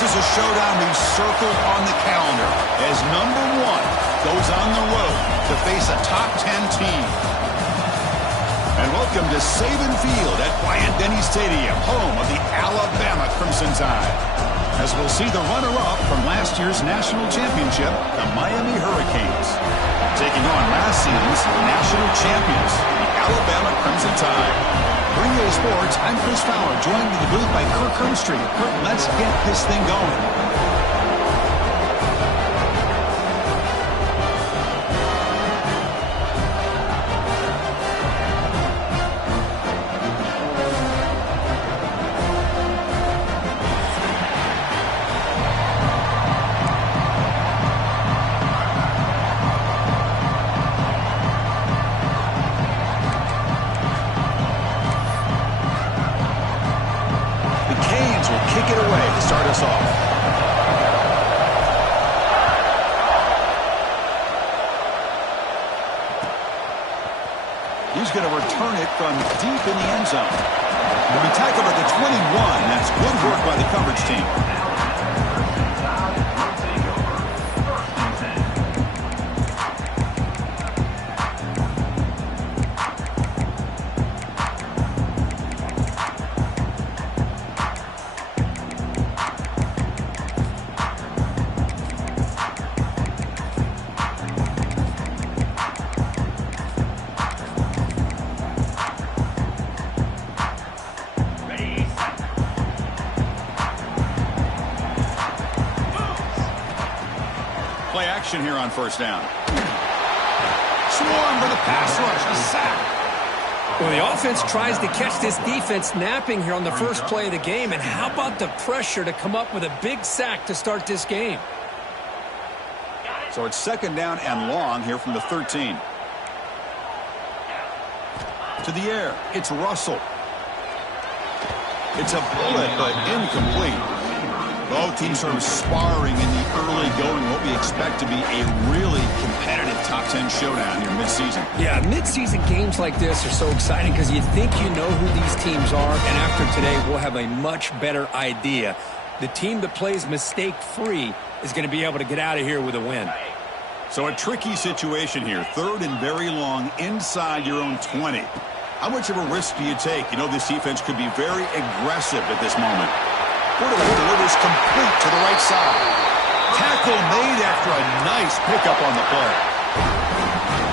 This is a showdown we've circled on the calendar as number 1 goes on the road to face a top 10 team. And welcome to Saban Field at Bryant-Denny Stadium, home of the Alabama Crimson Tide. As we'll see the runner-up from last year's national championship, the Miami Hurricanes, taking on last season's national champions, the Alabama Crimson Tide. For EA Sports, I'm Chris Fowler, joined in the booth by Kirk Herbstreit. Kirk, let's get this thing going. He's going to return it from deep in the end zone. He'll be tackled at the 21. That's good work by the coverage team. Play action here on first down. Swarm for the pass rush, a sack. Well, the offense tries to catch this defense napping here on the first play of the game. And how about the pressure to come up with a big sack to start this game? So it's second down and long here from the 13. To the air, it's Russell. It's a bullet, but incomplete. Both teams sort of sparring in the early going, what we expect to be a really competitive top 10 showdown here midseason. Yeah, midseason games like this are so exciting because you think you know who these teams are, and after today we'll have a much better idea. The team that plays mistake-free is going to be able to get out of here with a win. So a tricky situation here. Third and very long inside your own 20. How much of a risk do you take? You know this defense could be very aggressive at this moment. Quarterback delivers complete to the right side. Tackle made after a nice pickup on the play.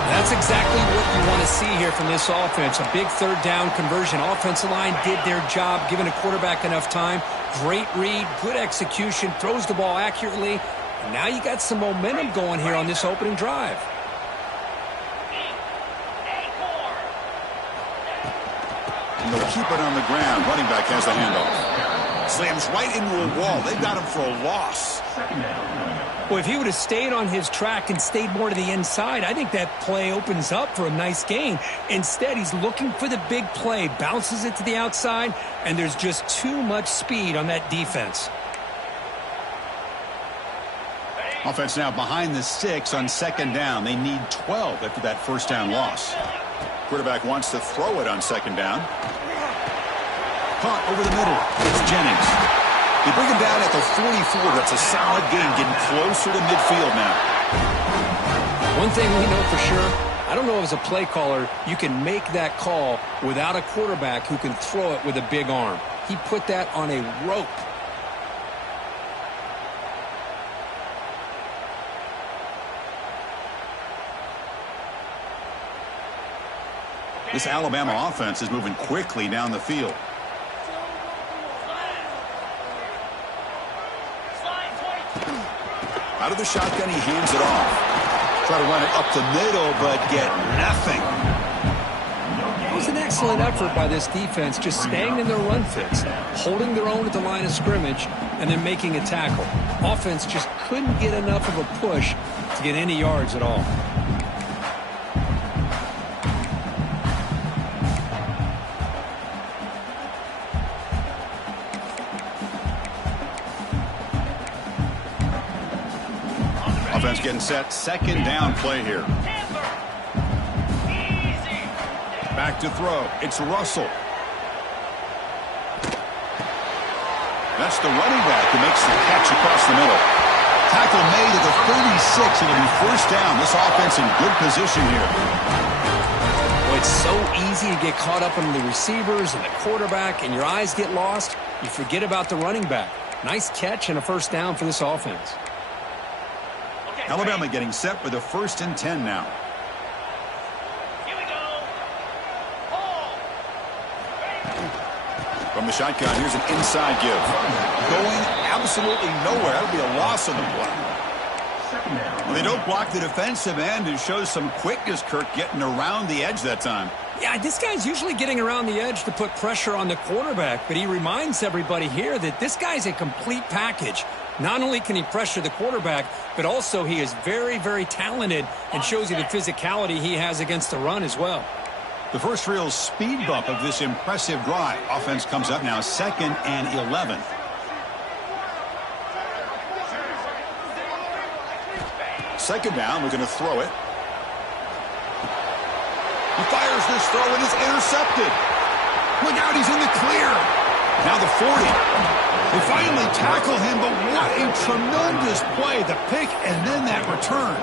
That's exactly what you want to see here from this offense. A big third down conversion. Offensive line did their job, giving a quarterback enough time. Great read, good execution, throws the ball accurately. And now you got some momentum going here on this opening drive. And they'll keep it on the ground. Running back has the handoff. Slams right into a wall. They've got him for a loss. Well, if he would have stayed on his track and stayed more to the inside, I think that play opens up for a nice gain. Instead, he's looking for the big play, bounces it to the outside, and there's just too much speed on that defense. Offense now behind the 6 on second down. They need 12 after that first down loss. Quarterback wants to throw it on second down. Caught over the middle. It's Jennings. They bring him down at the 44. That's a solid gain, getting closer to midfield now. One thing we know for sure, I don't know as a play caller, you can make that call without a quarterback who can throw it with a big arm. He put that on a rope. This Alabama offense is moving quickly down the field. Out of the shotgun, he hands it off. Try to run it up the middle, but get nothing. It was an excellent effort by this defense, just staying in their run fits, holding their own at the line of scrimmage, and then making a tackle. Offense just couldn't get enough of a push to get any yards at all. Offense getting set. Second down play here. Back to throw. It's Russell. That's the running back who makes the catch across the middle. Tackle made at the 36, and it'll be first down. This offense in good position here. Well, it's so easy to get caught up in the receivers and the quarterback, and your eyes get lost. You forget about the running back. Nice catch and a first down for this offense. Alabama getting set with a 1st and 10 now. From the shotgun, here's an inside give. Going absolutely nowhere. That'll be a loss on the play. Well, they don't block the defensive end and shows some quickness, Kirk, getting around the edge that time. Yeah, this guy's usually getting around the edge to put pressure on the quarterback, but he reminds everybody here that this guy's a complete package. Not only can he pressure the quarterback, but also he is very, very talented and shows you the physicality he has against the run as well. The first real speed bump of this impressive drive. Offense comes up now 2nd and 11. Second down, we're going to throw it. He fires this throw and it's intercepted. Look out, he's in the clear. Now the 40. They finally tackle him, but what a tremendous play. The pick and then that return.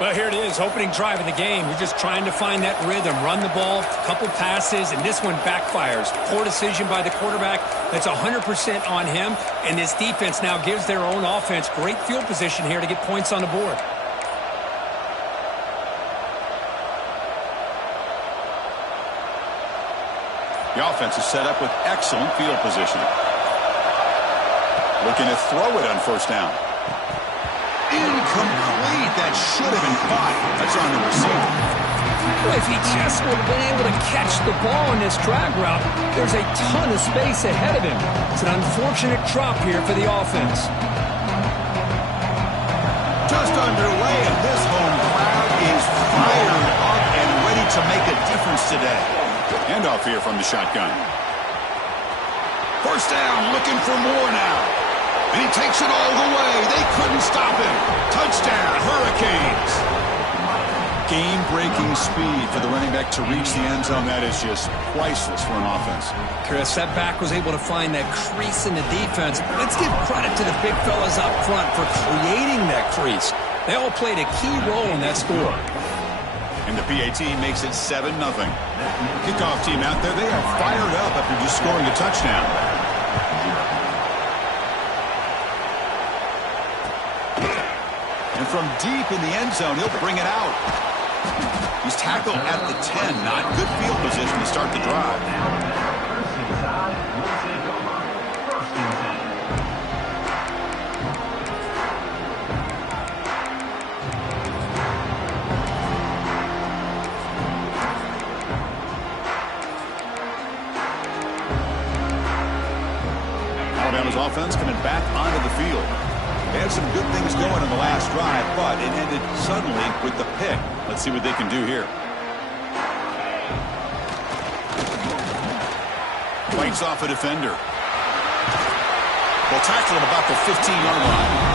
Well, here it is, opening drive of the game. You're just trying to find that rhythm, run the ball, a couple passes, and this one backfires. Poor decision by the quarterback. That's 100% on him, and this defense now gives their own offense great field position here to get points on the board. The offense is set up with excellent field position. Looking to throw it on first down. Incomplete. That should have been caught. That's on the receiver. Well, if he just would have been able to catch the ball in this drag route, there's a ton of space ahead of him. It's an unfortunate drop here for the offense. Just underway, and this home crowd is fired up and ready to make a difference today. Handoff here from the shotgun. First down, looking for more now. And he takes it all the way. They couldn't stop him. Touchdown, Hurricanes. Game-breaking speed for the running back to reach the end zone. That is just priceless for an offense. Chris, that back was able to find that crease in the defense. Let's give credit to the big fellas up front for creating that crease. They all played a key role in that score. And the PAT makes it 7-0. Kickoff team out there, they are fired up after just scoring a touchdown. And from deep in the end zone, he'll bring it out. He's tackled at the 10. Not good field position to start the drive. Alabama's offense coming back onto the field. They had some good things going on the last drive, but it ended suddenly with the pick. Let's see what they can do here. Fights off a defender. Will tackle him about the 15-yard line.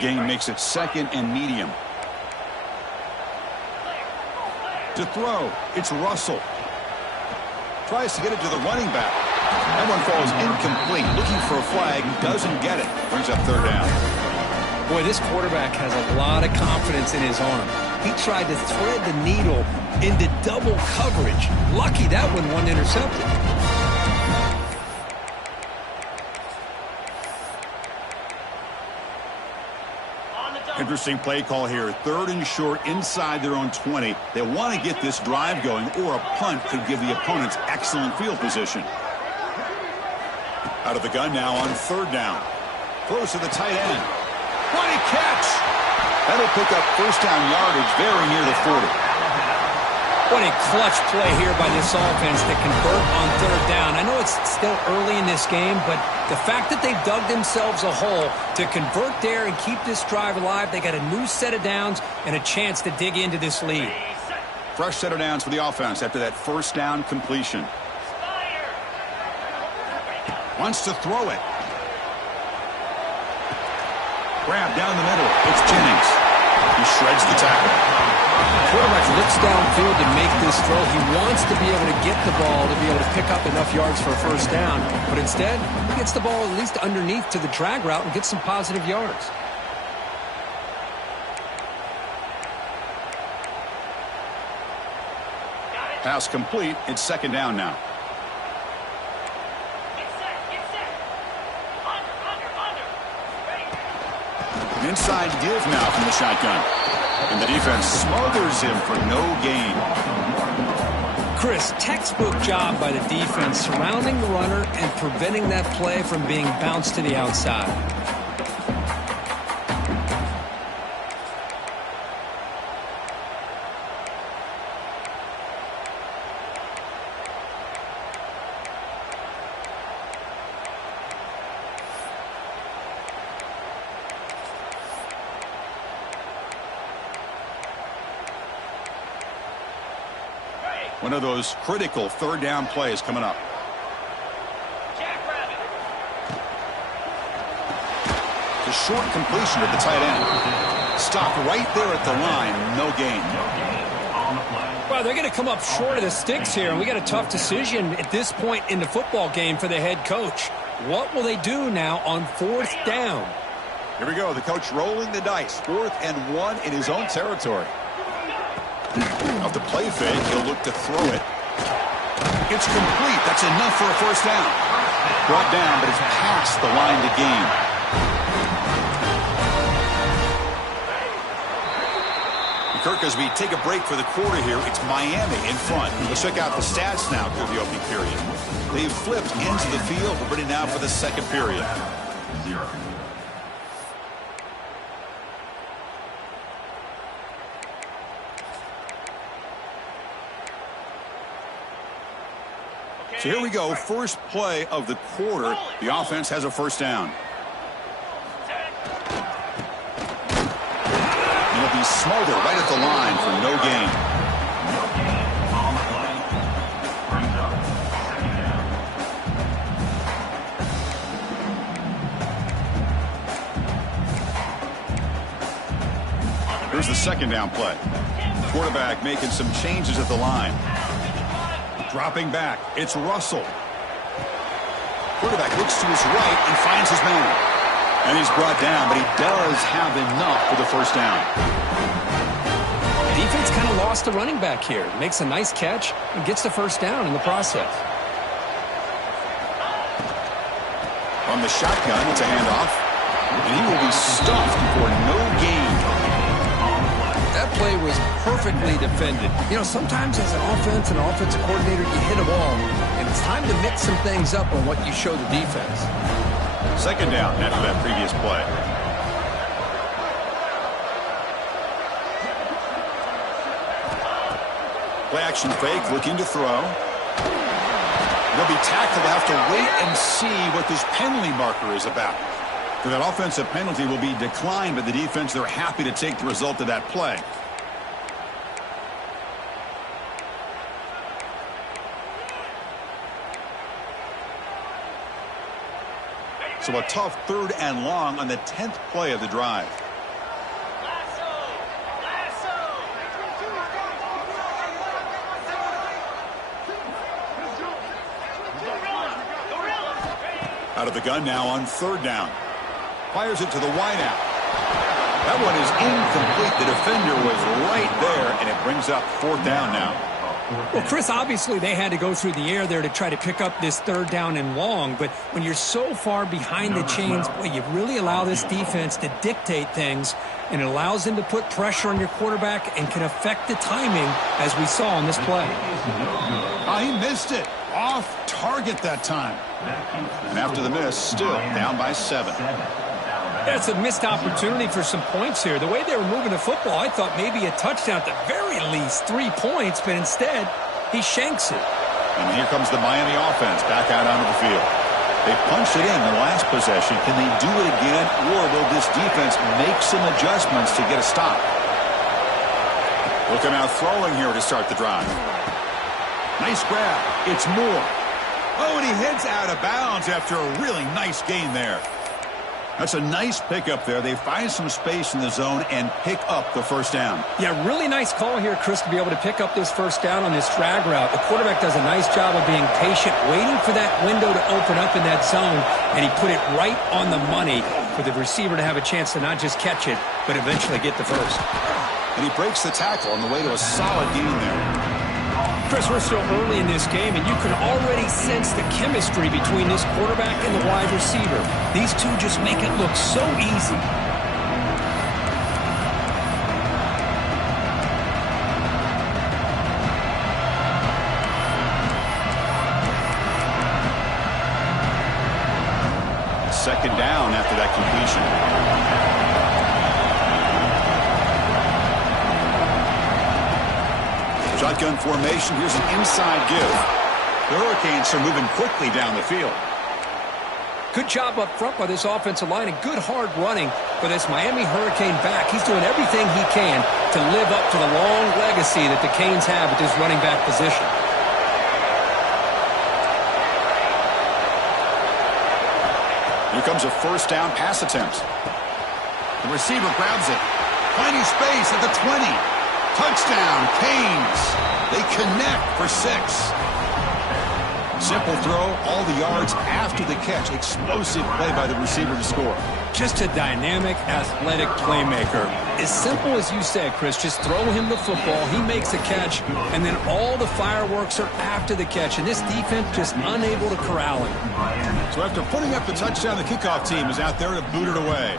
Gain makes it 2nd and medium. To throw, it's Russell. Tries to get it to the running back. That one falls incomplete. Looking for a flag, doesn't get it. Brings up 3rd down. Boy, this quarterback has a lot of confidence in his arm. He tried to thread the needle into double coverage. Lucky that one wasn't intercepted. Interesting play call here. 3rd and short inside their own 20. They want to get this drive going, or a punt could give the opponents excellent field position. Out of the gun now on 3rd down. Throws to the tight end. What a catch! That'll pick up first down yardage very near the 40. What a clutch play here by this offense to convert on 3rd down. I know it's still early in this game, but the fact that they've dug themselves a hole to convert there and keep this drive alive, they got a new set of downs and a chance to dig into this lead. Fresh set of downs for the offense after that first down completion. Wants to throw it. Grab down the middle. It's Jennings. He shreds the tackle. The quarterback looks downfield to make this throw. He wants to be able to get the ball to be able to pick up enough yards for a first down. But instead, he gets the ball at least underneath to the drag route and gets some positive yards. Pass complete. It's second down now. An inside give now from the shotgun. And the defense smothers him for no gain. Chris, textbook job by the defense surrounding the runner and preventing that play from being bounced to the outside. One of those critical third down plays coming up. The short completion at the tight end. Stopped right there at the line. No gain. Well, they're going to come up short of the sticks here, and we got a tough decision at this point in the football game for the head coach. What will they do now on fourth down? Here we go. The coach rolling the dice. 4th and 1 in his own territory. Off the play fake, he'll look to throw it. It's complete. That's enough for a first down. Brought down, but it's past the line to gain. Kirk, as we take a break for the quarter here, it's Miami in front. Let's check out the stats now through the opening period. They've flipped into the field. We're ready now for the second period. So here we go, first play of the quarter. The offense has a first down. It'll be Smolder right at the line for no gain. Here's the second down play. Quarterback making some changes at the line. Dropping back, it's Russell. Quarterback looks to his right and finds his man. And he's brought down, but he does have enough for the first down. Defense kind of lost the running back here. Makes a nice catch and gets the first down in the process. On the shotgun, it's a handoff. And he will be stuffed for no gain. That play was perfectly defended. You know, sometimes as an offensive coordinator, you hit a ball, and it's time to mix some things up on what you show the defense. Second down after that previous play. Play action fake, looking to throw. They'll be tackled. They'll have to wait and see what this penalty marker is about. So that offensive penalty will be declined by the defense. They're happy to take the result of that play. So a tough 3rd and long on the 10th play of the drive. Out of the gun now on 3rd down. Fires it to the wideout. That one is incomplete. The defender was right there, and it brings up 4th down now. Well, Chris, obviously they had to go through the air there to try to pick up this 3rd down and long, but when you're so far behind the chains, boy, you really allow this defense to dictate things, and it allows them to put pressure on your quarterback and can affect the timing, as we saw on this play. He missed it. Off target that time. And after the miss, still down by 7. That's a missed opportunity for some points here. The way they were moving the football, I thought maybe a touchdown at the very least, 3 points, but instead, he shanks it. And here comes the Miami offense back out onto the field. They punched it in the last possession. Can they do it again, or will this defense make some adjustments to get a stop? Looking out throwing here to start the drive. Nice grab. It's Moore. Oh, and he heads out of bounds after a really nice gain there. That's a nice pickup there. They find some space in the zone and pick up the first down. Yeah, really nice call here, Chris, to be able to pick up this first down on this drag route. The quarterback does a nice job of being patient, waiting for that window to open up in that zone, and he put it right on the money for the receiver to have a chance to not just catch it, but eventually get the first. And he breaks the tackle on the way to a solid gain there. Chris, we're still early in this game, and you can already sense the chemistry between this quarterback and the wide receiver. These two just make it look so easy. Second down after that completion. Shotgun formation. Here's an inside give. The Hurricanes are moving quickly down the field. Good job up front by this offensive line and good hard running for this Miami Hurricane back. He's doing everything he can to live up to the long legacy that the Canes have at this running back position. Here comes a first down pass attempt. The receiver grabs it. Finding space at the 20. Touchdown, Canes. They connect for 6. Simple throw, all the yards after the catch. Explosive play by the receiver to score. Just a dynamic, athletic playmaker. As simple as you said, Chris, just throw him the football, he makes a catch, and then all the fireworks are after the catch, and this defense just unable to corral him. So after putting up the touchdown, the kickoff team is out there to boot it away.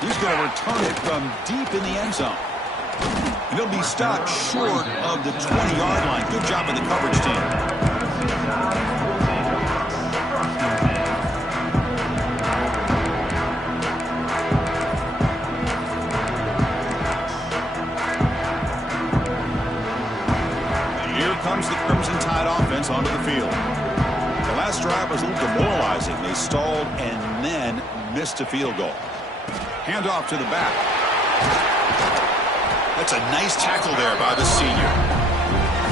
He's going to return it from deep in the end zone. And he'll be stopped short of the 20-yard line. Good job by the coverage team. And here comes the Crimson Tide offense onto the field. The last drive was a little demoralizing. They stalled and then missed a field goal. Handoff to the back. That's a nice tackle there by the senior.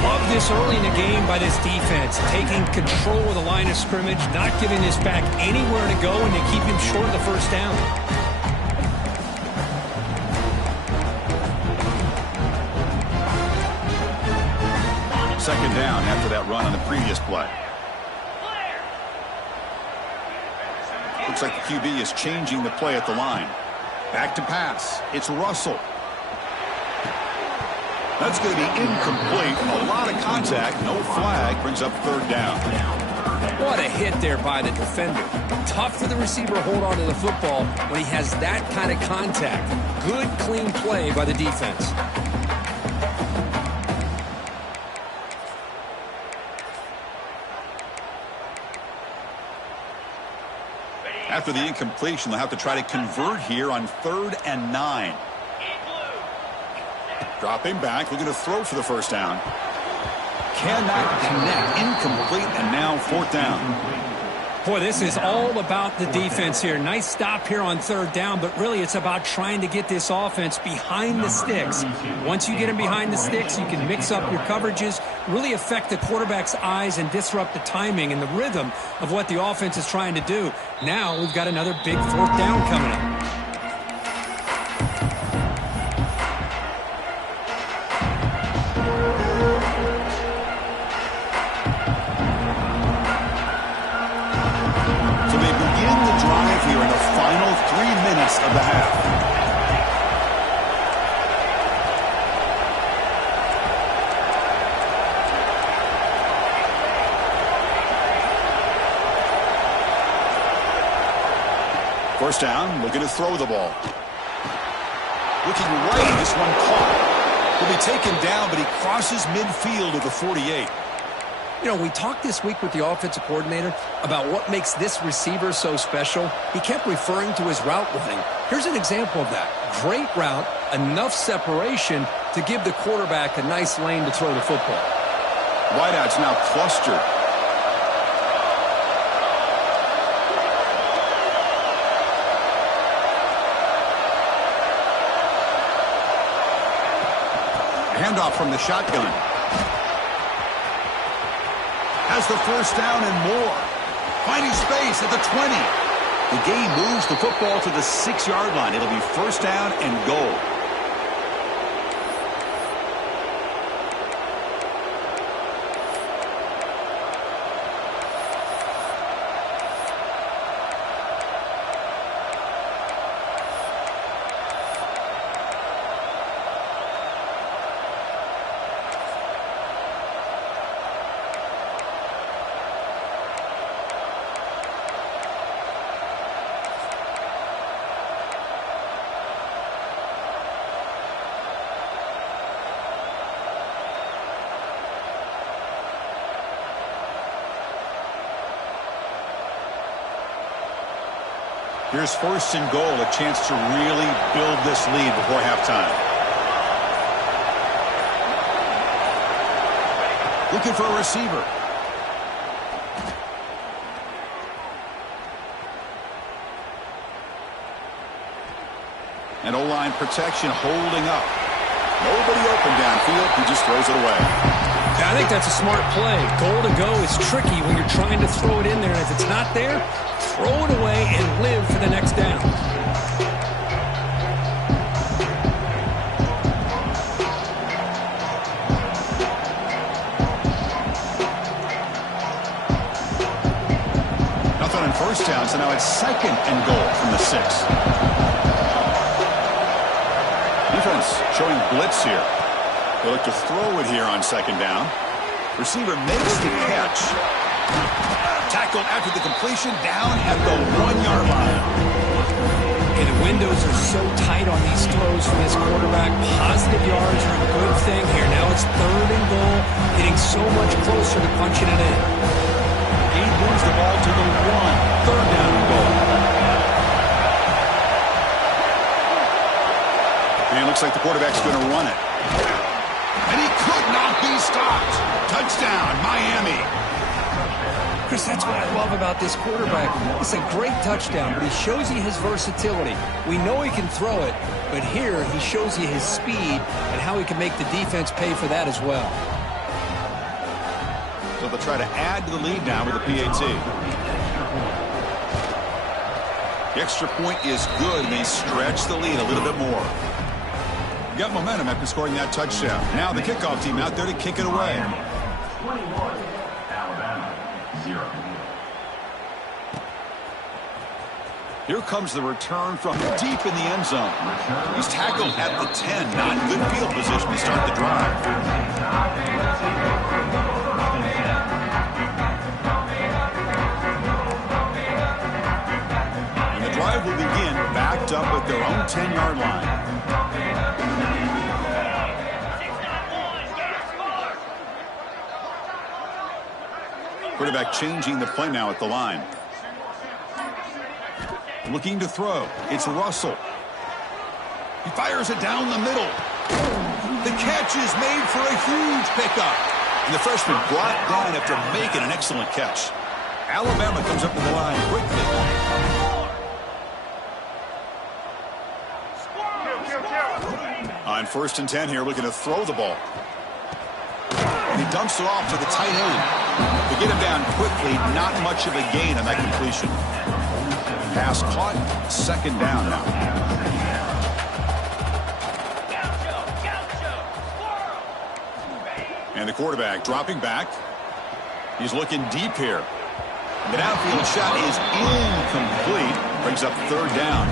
Love this early in the game by this defense. Taking control of the line of scrimmage, not giving this back anywhere to go, and they keep him short of the first down. Second down after that run on the previous play. Looks like the QB is changing the play at the line. Back to pass. It's Russell. That's going to be incomplete. A lot of contact. No flag. Brings up third down. What a hit there by the defender. Tough for the receiver to hold on to the football when he has that kind of contact. Good, clean play by the defense. After the incompletion, they'll have to try to convert here on 3rd and 9. Dropping back, looking to throw for the first down. Cannot connect. Incomplete, and now 4th down. Boy, this is all about the defense here. Nice stop here on 3rd down, but really it's about trying to get this offense behind the sticks. Once you get them behind the sticks, you can mix up your coverages, really affect the quarterback's eyes and disrupt the timing and the rhythm of what the offense is trying to do. Now we've got another big 4th down coming up. Of the half. First down, looking to throw the ball. Looking right, this one caught. He'll be taken down, but he crosses midfield of the 48. You know, we talked this week with the offensive coordinator about what makes this receiver so special. He kept referring to his route running. Here's an example of that. Great route, enough separation to give the quarterback a nice lane to throw the football. Wideouts now clustered. handoff from the shotgun. Has the first down and more. Finding space at the 20. The game moves the football to the 6-yard line. It'll be first down and goal. Here's first and goal, a chance to really build this lead before halftime. Looking for a receiver. And O-line protection holding up. Nobody open downfield. He just throws it away. I think that's a smart play. Goal to go is tricky when you're trying to throw it in there. And if it's not there, throw it away and live for the next down. Nothing on first down, so now it's second and goal from the 6. Defense showing blitz here. They look to throw it here on second down. Receiver makes the catch. Tackled after the completion, down at the 1-yard line. And the windows are so tight on these throws from this quarterback. Positive yards are a good thing here. Now it's third and goal, getting so much closer to punching it in. He moves the ball to the 1. Third down and goal. And it looks like the quarterback's going to run it. And he could not be stopped. Touchdown, Miami. Chris, that's what I love about this quarterback. It's a great touchdown, but he shows you his versatility. We know he can throw it, but here he shows you his speed and how he can make the defense pay for that as well. So they'll try to add to the lead now with the PAT. The extra point is good, and they stretch the lead a little bit more. Got momentum after scoring that touchdown. Now the kickoff team out there to kick it away. 21, Alabama, 0. Here comes the return from deep in the end zone. He's tackled at the 10. Not good field position to start the drive. And the drive will begin backed up at their own 10-yard line. Quarterback changing the play now at the line. Looking to throw. It's Russell. He fires it down the middle. The catch is made for a huge pickup. And the freshman brought down after making an excellent catch. Alabama comes up to the line quickly. On first and 10 here, looking to throw the ball. And he dumps it off to the tight end. To get him down quickly, not much of a gain on that completion. Pass caught, second down now. And the quarterback dropping back. He's looking deep here. The downfield shot is incomplete. Brings up third down.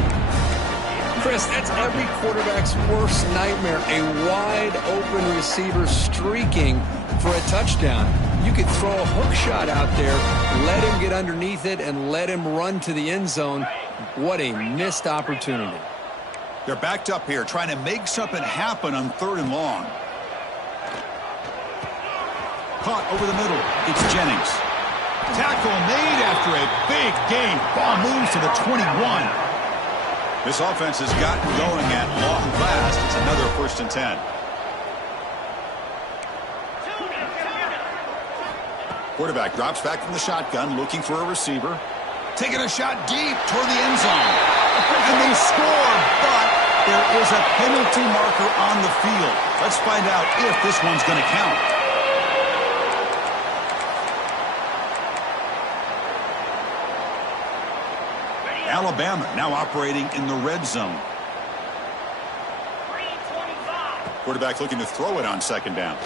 Chris, that's every quarterback's worst nightmare. A wide open receiver streaking for a touchdown. You could throw a hook shot out there, let him get underneath it, and let him run to the end zone. What a missed opportunity. They're backed up here, trying to make something happen on third and long. Caught over the middle. It's Jennings. Tackle made after a big gain. Ball moves to the 21. This offense has gotten going at long last. It's another first and 10. Quarterback drops back from the shotgun, looking for a receiver. Taking a shot deep toward the end zone. And they score, but there is a penalty marker on the field. Let's find out if this one's going to count. Alabama now operating in the red zone. Quarterback looking to throw it on second down.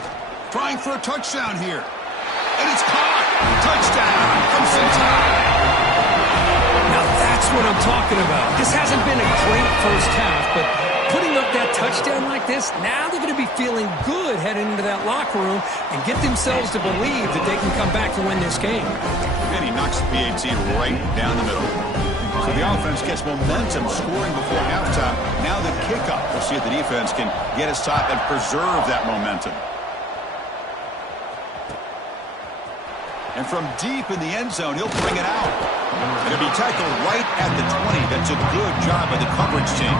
Trying for a touchdown here. And it's caught. Touchdown. Crimson Tide. Now that's what I'm talking about. This hasn't been a great first half, but putting up that touchdown like this, now they're going to be feeling good heading into that locker room and get themselves to believe that they can come back to win this game. And he knocks the PAT right down the middle. So the offense gets momentum scoring before halftime. Now the kickoff. We'll see if the defense can get his top and preserve that momentum. And from deep in the end zone, he'll bring it out. And it'll be tackled right at the 20. That's a good job by the coverage team.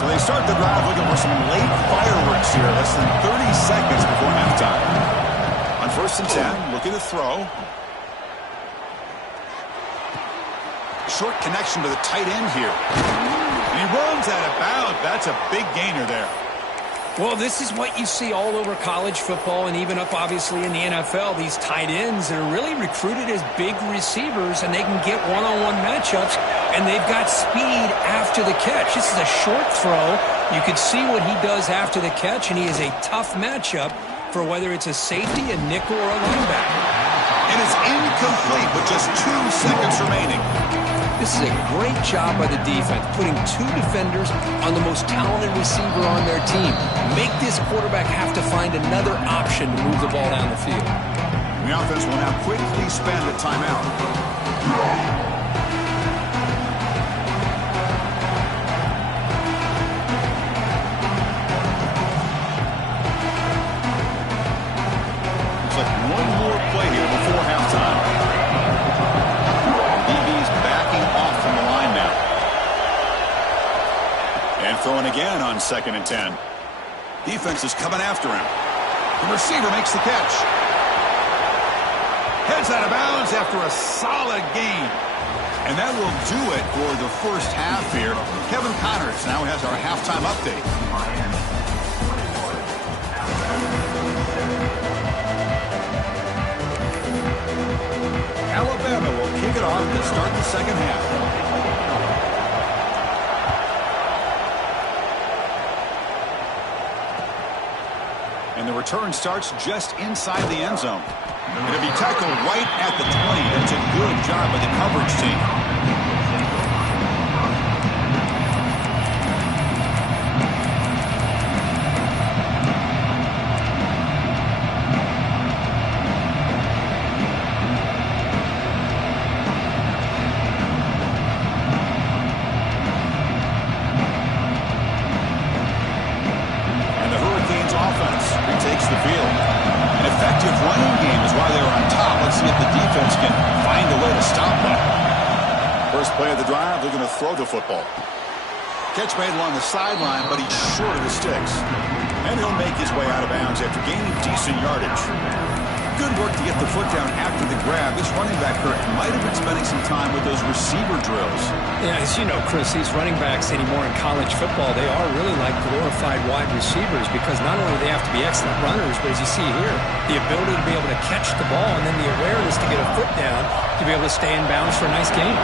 So they start the drive looking for some late fireworks here. Less than 30 seconds before halftime. On 1st and 10, looking to throw. Short connection to the tight end here. And he runs out of bounds. That's a big gainer there. Well, this is what you see all over college football and even up, obviously, in the NFL. These tight ends that are really recruited as big receivers, and they can get one-on-one matchups, and they've got speed after the catch. This is a short throw. You can see what he does after the catch, and he is a tough matchup for whether it's a safety, a nickel, or a linebacker. And it's incomplete with just 2 seconds remaining. This is a great job by the defense, putting 2 defenders on the most talented receiver on their team. Make this quarterback have to find another option to move the ball down the field. And the offense will now quickly spend a timeout. One more play here before halftime. DB's backing off from the line now. And throwing again on 2nd and 10. Defense is coming after him. The receiver makes the catch. Heads out of bounds after a solid gain. And that will do it for the first half here. Kevin Connors now has our halftime update. Alabama will kick it off to start the second half. And the return starts just inside the end zone. And it'll be tackled right at the 20. That's a good job by the coverage team. Takes the field. An effective running game is why they're on top. Let's see if the defense can find a way to stop that. First play of the drive, they're going to throw the football. Catch made along the sideline, but he's short of the sticks. And he'll make his way out of bounds after gaining decent yardage. Good work to get the foot down after the grab. This running back, Kirk, might have been spending some time with those receiver drills. Yeah, as you know, Chris, these running backs anymore in college football, they are really like glorified wide receivers because not only do they have to be excellent runners, but as you see here, the ability to be able to catch the ball and then the awareness to get a foot down to be able to stay in bounds for a nice gain.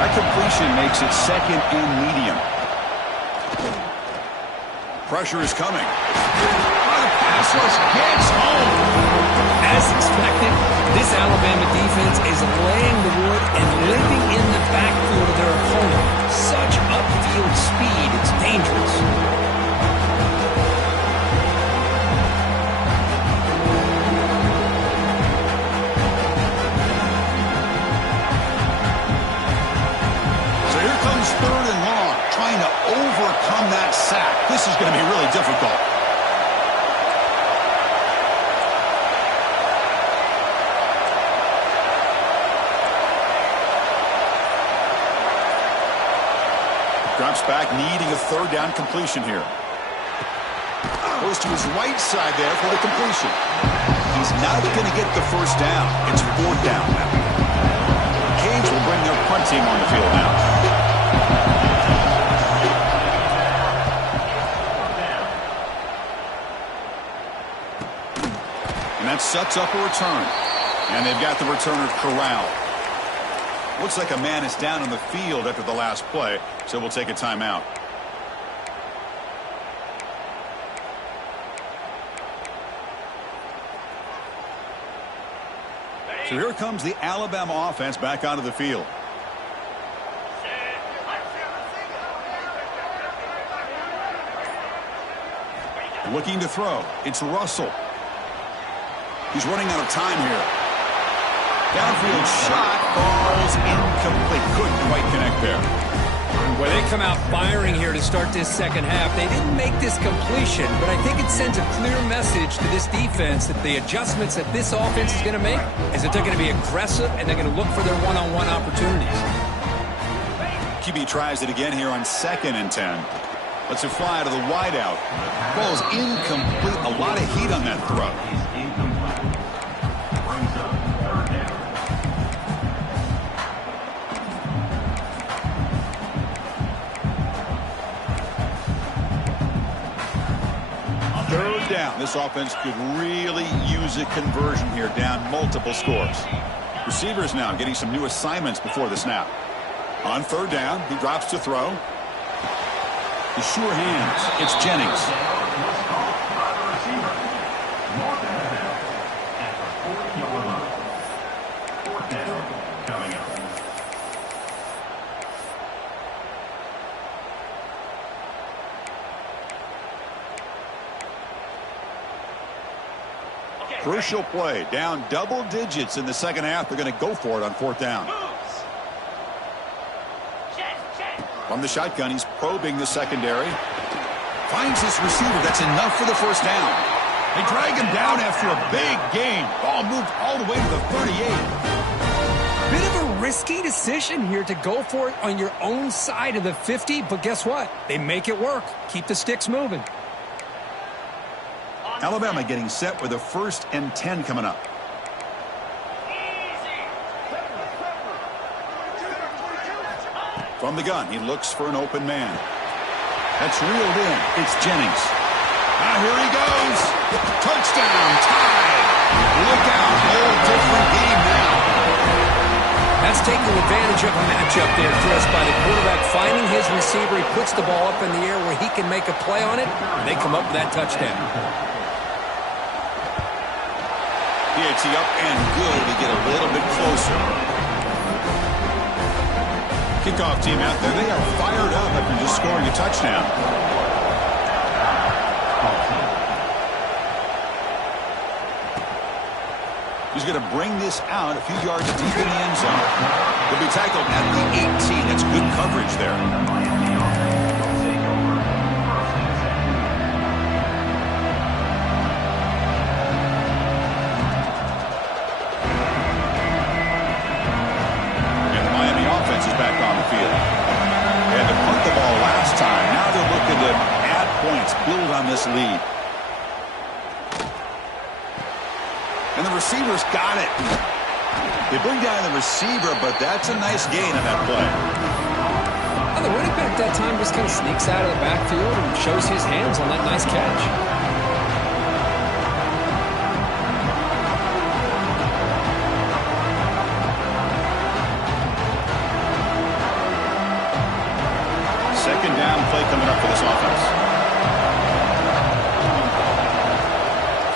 That completion makes it 2nd and medium. Pressure is coming. The pass rush gets home. As expected, this Alabama defense is laying the wood and living in the backfield of their opponent. Such upfield speed, it's dangerous. So here comes 3rd and long, trying to overcome that sack. This is going to be really difficult. Drops back, needing a third down completion here. Goes to his right side there for the completion. He's not going to get the first down. It's fourth down now. Canes will bring their punt team on the field now. And that sets up a return. And they've got the returner corralled. Looks like a man is down on the field after the last play, so we'll take a timeout. So here comes the Alabama offense back onto the field. Looking to throw. It's Russell. He's running out of time here. Downfield shot falls incomplete. Couldn't quite connect there. Well, they come out firing here to start this second half. They didn't make this completion, but I think it sends a clear message to this defense that the adjustments that this offense is going to make is that they're going to be aggressive and they're going to look for their one-on-one opportunities. QB tries it again here on 2nd and 10. Lets it fly to the wideout. Ball's incomplete. A lot of heat on that throw. Third down. This offense could really use a conversion here, down multiple scores. Receivers now getting some new assignments before the snap. On third down, he drops to throw. The sure hands. It's Jennings. Crucial play. Down double digits in the second half. They're going to go for it on fourth down. From the shotgun, he's probing the secondary. Finds his receiver. That's enough for the first down. They drag him down after a big gain. Ball moved all the way to the 38. Bit of a risky decision here to go for it on your own side of the 50, but guess what? They make it work. Keep the sticks moving. Alabama getting set with a 1st and 10 coming up. From the gun, he looks for an open man. That's reeled in. It's Jennings. Ah, here he goes. Touchdown, tied. Look out, whole different game now. That's taking advantage of a matchup there, Chris, by the quarterback finding his receiver. He puts the ball up in the air where he can make a play on it, and they come up with that touchdown. It's up and good to get a little bit closer. Kickoff team out there. They are fired up after just scoring a touchdown. He's going to bring this out a few yards deep in the end zone. He'll be tackled at the 18. That's good coverage there. Build on this lead. And the receiver's got it. They bring down the receiver, but that's a nice gain on that play. Well, the running back that time just kind of sneaks out of the backfield and shows his hands on that nice catch. Second down play coming up for this offense.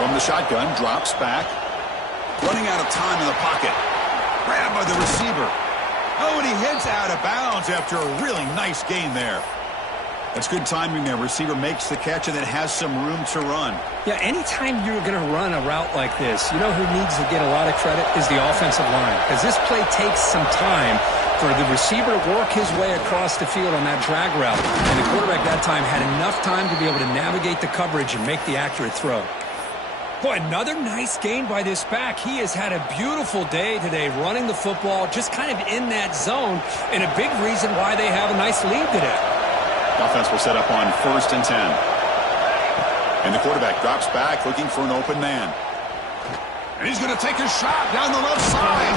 From the shotgun, drops back. Running out of time in the pocket. Grabbed by the receiver. Oh, and he heads out of bounds after a really nice gain there. That's good timing there. Receiver makes the catch and then has some room to run. Yeah, anytime you're going to run a route like this, you know who needs to get a lot of credit is the offensive line. Because this play takes some time for the receiver to work his way across the field on that drag route. And the quarterback that time had enough time to be able to navigate the coverage and make the accurate throw. Boy, another nice gain by this back. He has had a beautiful day today running the football, just kind of in that zone, and a big reason why they have a nice lead today. Offense will set up on 1st and 10. And the quarterback drops back looking for an open man. And he's going to take a shot down the left side.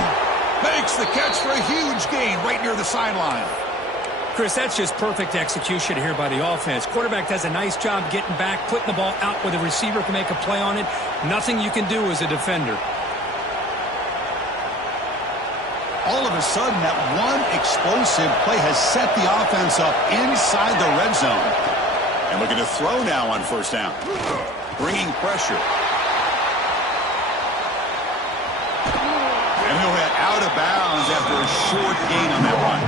Makes the catch for a huge gain right near the sideline. Chris, that's just perfect execution here by the offense. Quarterback does a nice job getting back, putting the ball out where the receiver can make a play on it. Nothing you can do as a defender. All of a sudden, that one explosive play has set the offense up inside the red zone. And looking to throw now on 1st down. Bringing pressure. And he'll head out of bounds after a short gain on that run.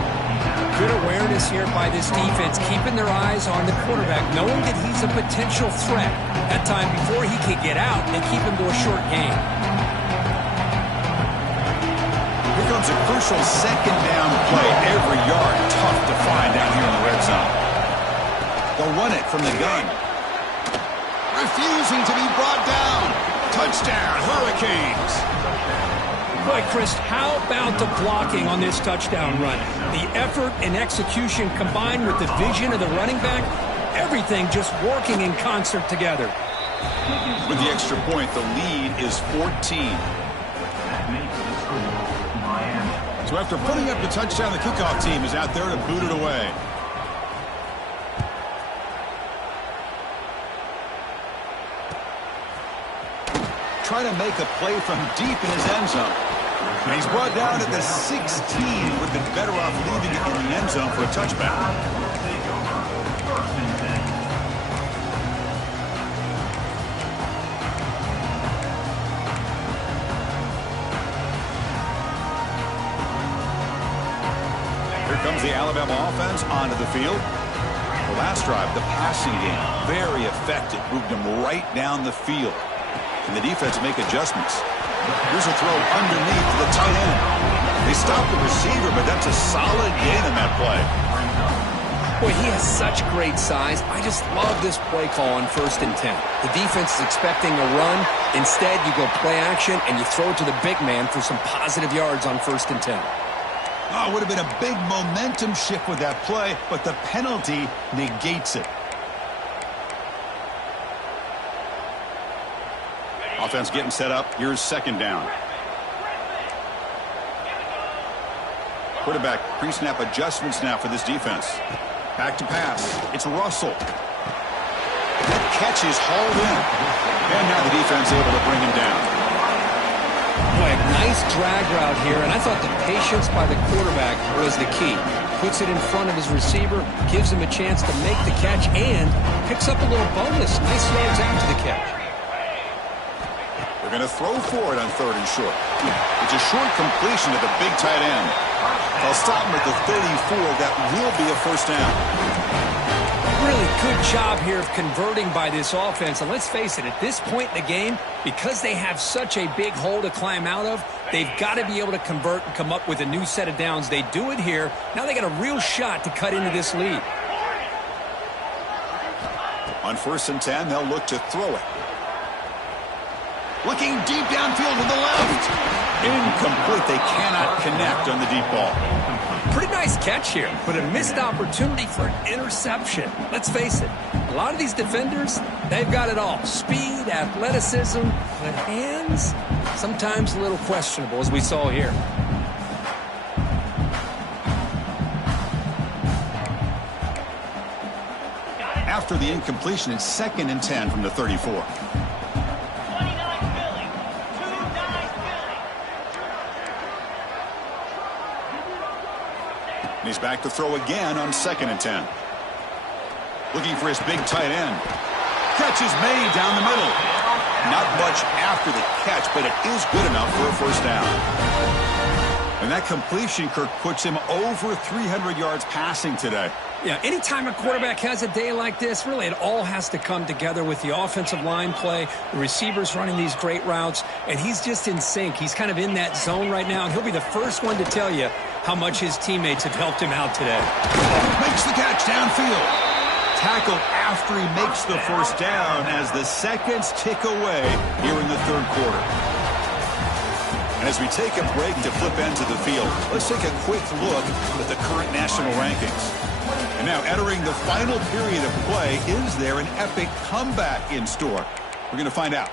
Good awareness here by this defense, keeping their eyes on the quarterback, knowing that he's a potential threat. That time before he could get out, they keep him to a short gain. Here comes a crucial 2nd down play. Every yard tough to find down here in the red zone. They'll run it from the gun. Refusing to be brought down. Touchdown, Hurricanes. Boy, Chris, how about the blocking on this touchdown run? The effort and execution combined with the vision of the running back, everything just working in concert together. With the extra point, the lead is 14. So after putting up the touchdown, the kickoff team is out there to boot it away. Trying to make a play from deep in his end zone. And he's brought down at the 16. Would have been better off leaving it in the end zone for a touchback. Here comes the Alabama offense onto the field. The last drive, the passing game, very effective. Moved them right down the field. And the defense make adjustments. Here's a throw underneath to the tight end. They stop the receiver, but that's a solid gain in that play. Boy, he has such great size. I just love this play call on 1st and 10. The defense is expecting a run. Instead, you go play action, and you throw it to the big man for some positive yards on 1st and 10. Oh, it would have been a big momentum shift with that play, but the penalty negates it. Offense getting set up. Here's 2nd down. Quarterback pre-snap adjustments now for this defense. Back to pass. It's Russell. That catch is hauled in. And now the defense able to bring him down. Boy, nice drag route here, and I thought the patience by the quarterback was the key. Puts it in front of his receiver, gives him a chance to make the catch, and picks up a little bonus. Nice yards after the catch. They're going to throw for it on 3rd and short. It's a short completion to the big tight end. They'll stop him at the 34. That will be a 1st down. Really good job here of converting by this offense. And let's face it, at this point in the game, because they have such a big hole to climb out of, they've got to be able to convert and come up with a new set of downs. They do it here. Now they got a real shot to cut into this lead. On 1st and 10, they'll look to throw it. Looking deep downfield to the left. Incomplete. They cannot connect on the deep ball. Pretty nice catch here, but a missed opportunity for an interception. Let's face it, a lot of these defenders, they've got it all. Speed, athleticism, but hands, sometimes a little questionable, as we saw here. After the incompletion, it's 2nd and 10 from the 34. And he's back to throw again on 2nd and 10. Looking for his big tight end. Catch is made down the middle. Not much after the catch, but it is good enough for a 1st down. And that completion, Kirk, puts him over 300 yards passing today. Yeah, anytime a quarterback has a day like this, really it all has to come together with the offensive line play, the receivers running these great routes, and he's just in sync. He's kind of in that zone right now, and he'll be the first one to tell you how much his teammates have helped him out today. Makes the catch downfield. Tackled after he makes the 1st down as the seconds tick away here in the 3rd quarter. And as we take a break to flip into the field, let's take a quick look at the current national rankings. And now entering the final period of play, is there an epic comeback in store? We're going to find out.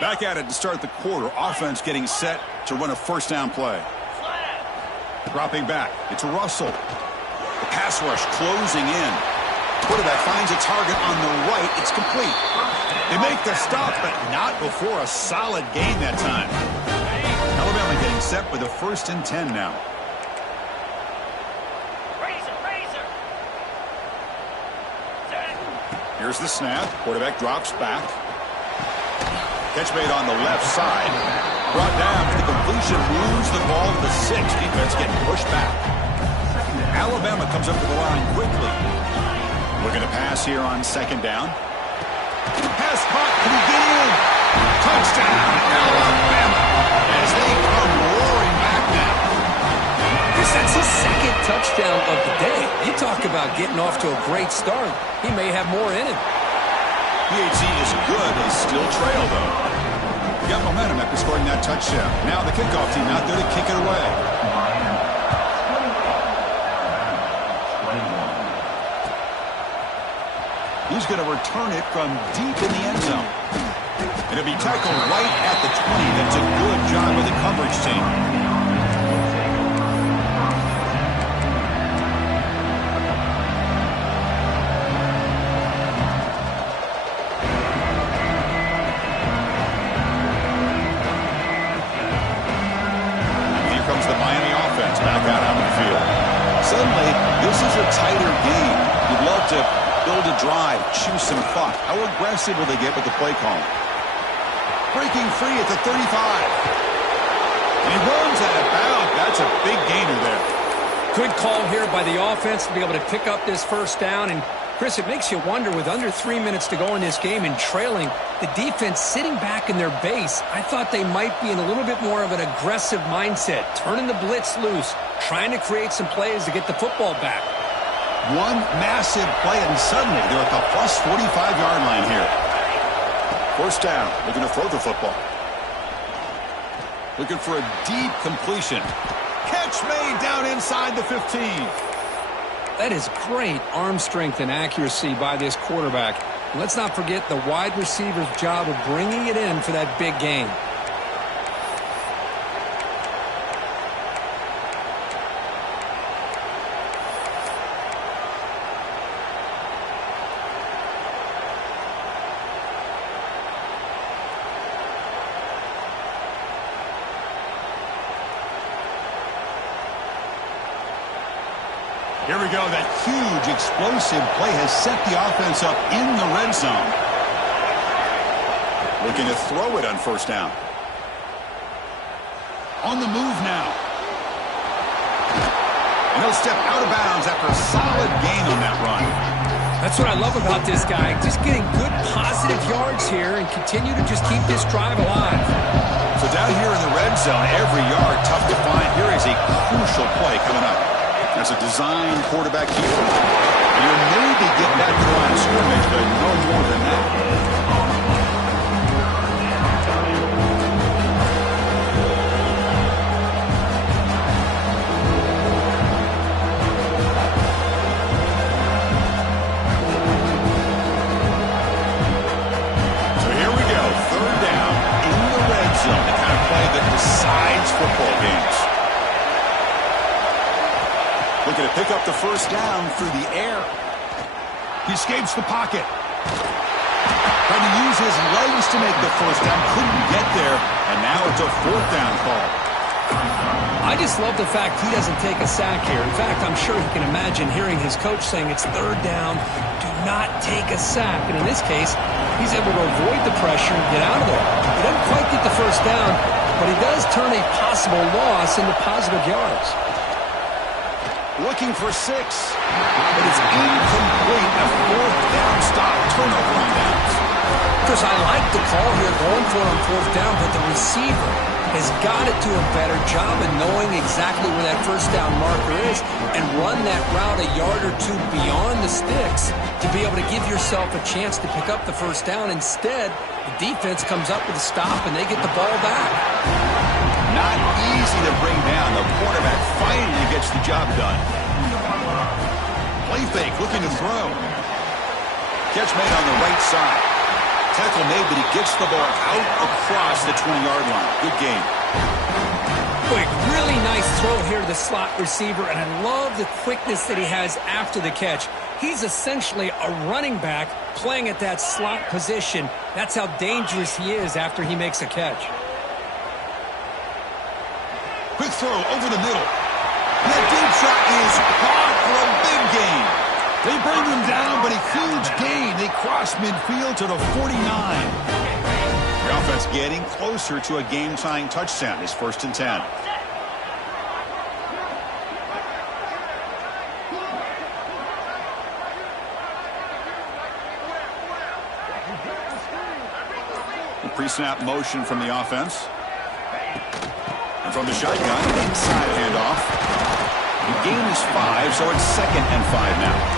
Back at it to start the quarter. Offense getting set to run a first down play. Dropping back. It's Russell. The pass rush closing in. Quarterback finds a target on the right. It's complete. They make the stop, but not before a solid gain that time. Alabama getting set with a 1st and 10 now. Here's the snap. Quarterback drops back. Catch made on the left side. Brought down. The completion moves the ball to the 6. Defense getting pushed back. Alabama comes up to the line quickly. Looking to pass here on 2nd down. Pass caught. Can he get in? Touchdown, Alabama. As they come roaring back now. That's his 2nd touchdown of the day. You talk about getting off to a great start. He may have more in him. PHC is good. They still trail, though. They got momentum after scoring that touchdown. Now the kickoff team out there to kick it away. He's going to return it from deep in the end zone. And it'll be tackled right at the 20. That's a good job of the coverage team. Suddenly, this is a tighter game. You'd love to build a drive, choose some clock. How aggressive will they get with the play call? Breaking free at the 35. And he runs out of bounds. That's a big gainer there. Good call here by the offense to be able to pick up this 1st down. And, Chris, it makes you wonder, with under 3 minutes to go in this game and trailing, the defense sitting back in their base, I thought they might be in a little bit more of an aggressive mindset, turning the blitz loose, trying to create some plays to get the football back. One massive play, and suddenly they're at the plus 45-yard line here. 1st down. Looking to throw the football. Looking for a deep completion. Catch made down inside the 15. That is great arm strength and accuracy by this quarterback. And let's not forget the wide receiver's job of bringing it in for that big gain. Here we go. That huge, explosive play has set the offense up in the red zone. Looking to throw it on 1st down. On the move now. And he'll step out of bounds after a solid gain on that run. That's what I love about this guy. Just getting good, positive yards here and continue to just keep this drive alive. So down here in the red zone, every yard tough to find. Here is a crucial play coming up. There's a design quarterback keeper. You maybe get back to the line of scrimmage, but no more than that. So here we go. 3rd down in the red zone. The kind of play that decides football games. Looking to pick up the 1st down through the air. He escapes the pocket. Trying to use his legs to make the 1st down. Couldn't get there. And now it's a 4th down call. I just love the fact he doesn't take a sack here. In fact, I'm sure he can imagine hearing his coach saying it's 3rd down. Do not take a sack. And in this case, he's able to avoid the pressure and get out of there. He doesn't quite get the 1st down, but he does turn a possible loss into positive yards. Looking for 6. But it's incomplete. A 4th down stop. Turnover on downs. Chris, I like the call here going for it on 4th down, but the receiver, has got to do a better job of knowing exactly where that first down marker is and run that route a yard or two beyond the sticks to be able to give yourself a chance to pick up the first down. Instead, the defense comes up with a stop and they get the ball back. Not easy to bring down. The quarterback finally gets the job done. Play fake, looking to throw. Catch made on the right side. Tackle made, but he gets the ball out across the 20-yard line. Good game. Quick, really nice throw here to the slot receiver, and I love the quickness that he has after the catch. He's essentially a running back playing at that slot position. That's how dangerous he is after he makes a catch. Quick throw over the middle. And that deep shot is caught for a big gain. They bring him down, but a huge gain. They cross midfield to the 49. The offense getting closer to a game-tying touchdown. It's 1st and 10. The pre-snap motion from the offense. And from the shotgun, inside handoff. The gain is 5, so it's 2nd and 5 now.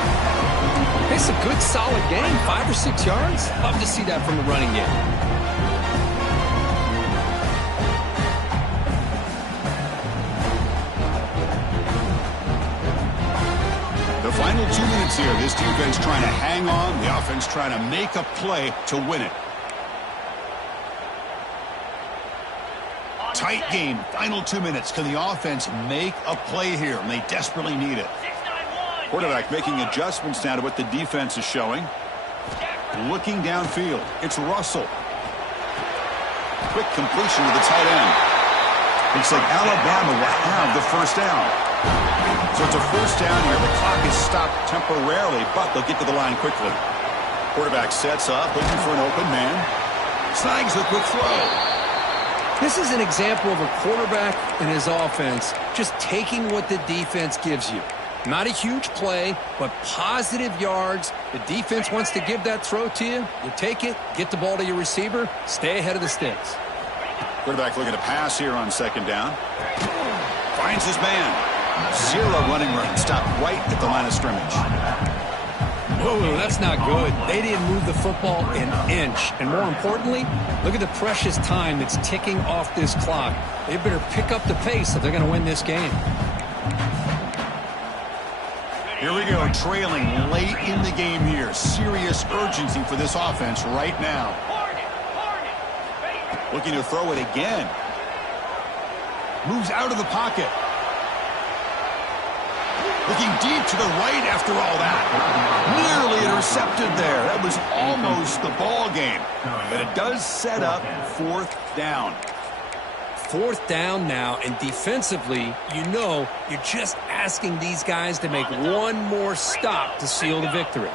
It's a good, solid game, 5 or 6 yards. Love to see that from the running game. The final 2 minutes here. This defense trying to hang on. The offense trying to make a play to win it. Tight game. Final 2 minutes. Can the offense make a play here? And they desperately need it. Quarterback making adjustments now to what the defense is showing. Looking downfield. It's Russell. Quick completion to the tight end. Looks like Alabama will have the first down. So it's a first down here. The clock is stopped temporarily, but they'll get to the line quickly. Quarterback sets up, looking for an open man. Snags a quick throw. This is an example of a quarterback and his offense just taking what the defense gives you. Not a huge play, but positive yards. The defense wants to give that throw to you. You take it, get the ball to your receiver, stay ahead of the sticks. Quarterback looking to pass here on 2nd down. Finds his man. 0 running room. Stopped right at the line of scrimmage. Oh, that's not good. They didn't move the football an inch. And more importantly, look at the precious time that's ticking off this clock. They better pick up the pace if they're going to win this game. Here we go, trailing late in the game here. Serious urgency for this offense right now. Looking to throw it again. Moves out of the pocket. Looking deep to the right after all that. Nearly intercepted there. That was almost the ball game. But it does set up 4th down. 4th down now, and defensively, you know, you're just asking these guys to make one more stop to seal the victory.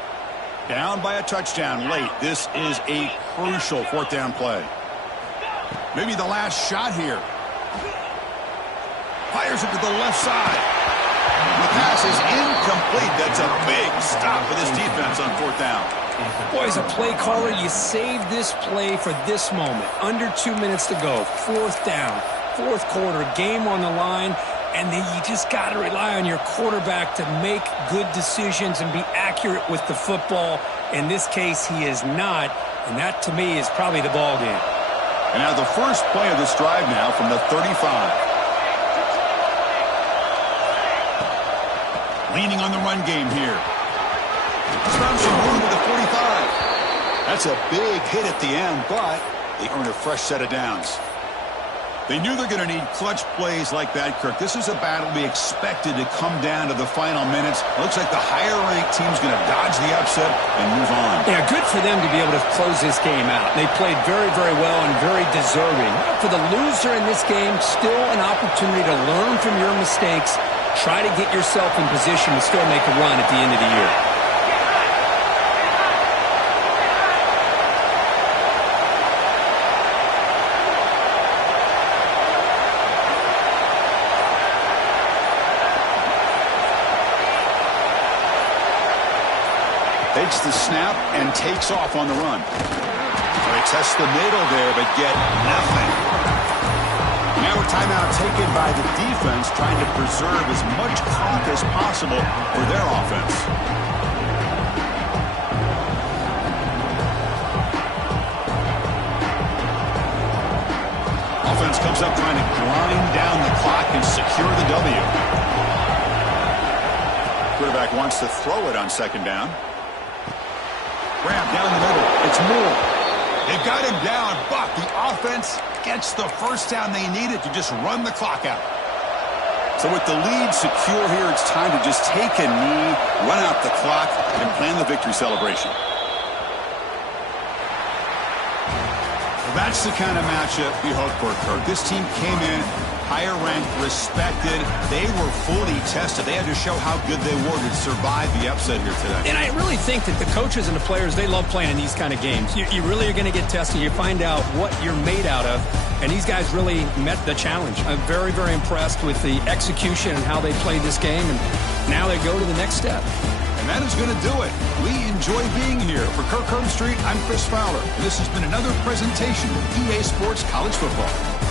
Down by a touchdown late. This is a crucial 4th down play. Maybe the last shot here. Fires it to the left side. The pass is incomplete. That's a big stop for this defense on 4th down. Boy, as a play caller, you save this play for this moment. Under 2 minutes to go. 4th down. 4th quarter. Game on the line. And then you just got to rely on your quarterback to make good decisions and be accurate with the football. In this case, he is not. And that, to me, is probably the ball game. And now the first play of this drive now from the 35. Leaning on the run game here. Found some room to the 45. That's a big hit at the end, but they earn a fresh set of downs. They knew they're going to need clutch plays like that, Kirk. This is a battle we expected to come down to the final minutes. Looks like the higher-ranked team's going to dodge the upset and move on. Yeah, good for them to be able to close this game out. They played very, very well and very deserving. For the loser in this game, still an opportunity to learn from your mistakes. Try to get yourself in position to still make a run at the end of the year. Takes the snap and takes off on the run. They test the middle there, but get nothing. Now a timeout taken by the defense, trying to preserve as much clock as possible for their offense. Offense comes up trying to grind down the clock and secure the W. Quarterback wants to throw it on second down. Grab down the middle. It's Moore. They've got him down, but the offense gets the first down they needed to just run the clock out. So with the lead secure here, it's time to just take a knee, run out the clock, and plan the victory celebration. That's the kind of matchup you hope for, Kirk. This team came in higher ranked, respected. They were fully tested. They had to show how good they were to survive the upset here today. And I really think that the coaches and the players, they love playing in these kind of games. You really are going to get tested. You find out what you're made out of. And these guys really met the challenge. I'm very, very impressed with the execution and how they played this game. And now they go to the next step. And that is going to do it. We enjoy being here. For Kirk Herbstreit, I'm Chris Fowler. This has been another presentation of EA Sports College Football.